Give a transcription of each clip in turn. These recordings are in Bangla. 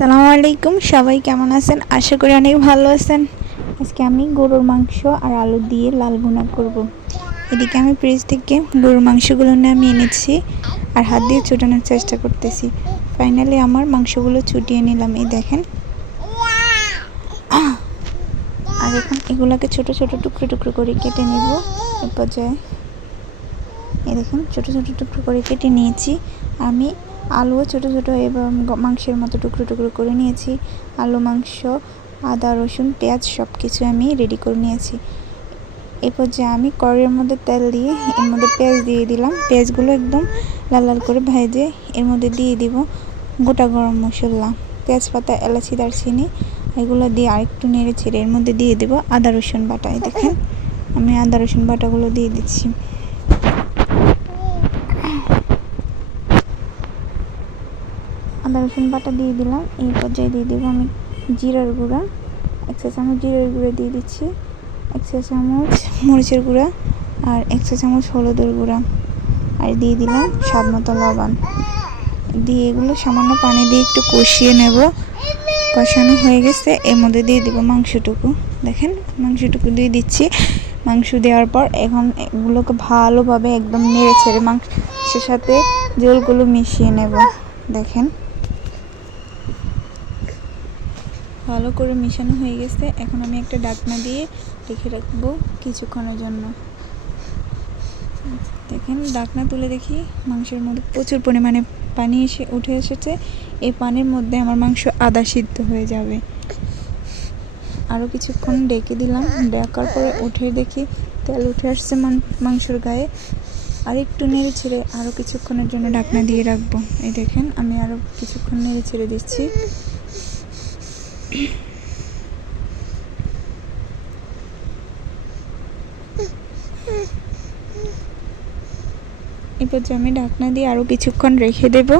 আসসালামু আলাইকুম, সবাই কেমন আছেন? আশা করি অনেক ভালো আছেন। আজকে আমি গরুর মাংস আর আলু দিয়ে লাল ভুনা করব। এদিকে আমি ফ্রিজ থেকে গরুর মাংসগুলো আমি এনেছি আর হাত দিয়ে ছুটানোর চেষ্টা করতেছি। ফাইনালি আমার মাংসগুলো ছুটিয়ে নিলাম, এই দেখেন। আর এখন এগুলোকে ছোট ছোট টুকরো টুকরো করে কেটে নেব। এই পর্যায়ে এই দেখেন ছোট ছোট টুকরো করে কেটে নিয়েছি। আমি আলুও ছোট ছোট এবং মাংসের মতো টুকরো টুকরো করে নিয়েছি। আলু, মাংস, আদা, রসুন, পেঁয়াজ সব কিছু আমি রেডি করে নিয়েছি। এরপর যে আমি কড়াইয়ের মধ্যে তেল দিয়ে এর মধ্যে পেঁয়াজ দিয়ে দিলাম। পেঁয়াজগুলো একদম লাল লাল করে ভেজে এর মধ্যে দিয়ে দিব গোটা গরম মশলা, তেজপাতা, এলাচি, দারচিনি, এগুলো দিয়ে আরেকটু নেড়ে ছেড়ে এর মধ্যে দিয়ে দেবো আদা রসুন বাটা। দেখেন আমি আদা রসুন বাটাগুলো দিয়ে দিচ্ছি। আদা রসুন বাটা দিয়ে দিলাম। এই পর্যায়ে দিয়ে দেবো আমি জিরার গুঁড়া, 1 চা চামচ জিরার গুঁড়া দিয়ে দিচ্ছি, 1 চা চামচ মরিচের গুঁড়া আর 1 চা চামচ হলুদের গুঁড়া, আর দিয়ে দিলাম স্বাদ মতো লবণ। দিয়ে এগুলো সামান্য পানি দিয়ে একটু কষিয়ে নেব। কষানো হয়ে গেছে, এর মধ্যে দিয়ে দেবো মাংসটুকু। দেখেন মাংসটুকু দিয়ে দিচ্ছি। মাংস দেওয়ার পর এখন এগুলোকে ভালোভাবে একদম নেড়ে ছেড়ে মাংসের সাথে জলগুলো মিশিয়ে নেব। দেখেন ভালো করে মিশানো হয়ে গেছে। এখন আমি একটা ঢাকনা দিয়ে রেখে রাখবো কিছুক্ষণের জন্য। দেখেন ঢাকনা তুলে দেখি মাংসের মধ্যে প্রচুর পরিমাণে পানি উঠে এসেছে। এই পানির মধ্যে আমার মাংস আধা সিদ্ধ হয়ে যাবে। আরও কিছুক্ষণ ডেকে দিলাম। ঢাকার পরে উঠে দেখি তেল উঠে আসছে মাংসর গায়ে। আর একটু নেড়ে ছেড়ে আরও কিছুক্ষণের জন্য ঢাকনা দিয়ে রাখবো। এই দেখেন আমি আরও কিছুক্ষণ নেড়ে ছেড়ে দিচ্ছি। এরপর যে আমি ঢাকনা দিয়ে আরও কিছুক্ষণ রেখে দেব।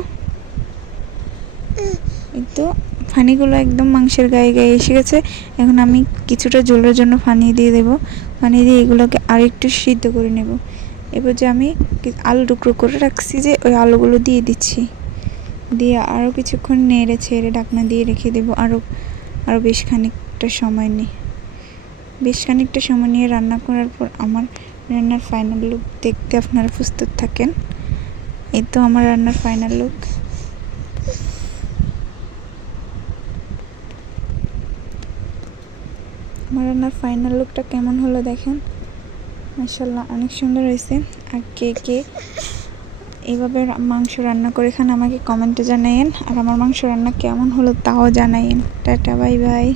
এই তো পানিগুলো একদম মাংসের গায়ে গায়ে এসে গেছে। এখন আমি কিছুটা ঝোলের জন্য পানি দিয়ে দেব। পানি দিয়ে এগুলোকে আর একটু সিদ্ধ করে নেব। এরপর যে আমি আলু টুকরো করে রাখছি যে ওই আলুগুলো দিয়ে দিচ্ছি। দিয়ে আরও কিছুক্ষণ নেড়ে ছেড়ে ঢাকনা দিয়ে রেখে দেব। আরও বেশ খানিকটা সময় নিয়ে রান্না করার পর আমার রান্নার ফাইনাল লুক দেখতে আপনারা প্রস্তুত থাকেন। এই তো আমার রান্নার ফাইনাল লুক। আমার রান্নার ফাইনাল লুকটা কেমন হলো দেখেন। মাশাআল্লাহ অনেক সুন্দর হয়েছে। আর কে এইভাবে মাংস রান্না করে খান আমাকে কমেন্টে জানাইন। আর আমার মাংস রান্না কেমন হলো তাও জানাইন। Tata, bye bye.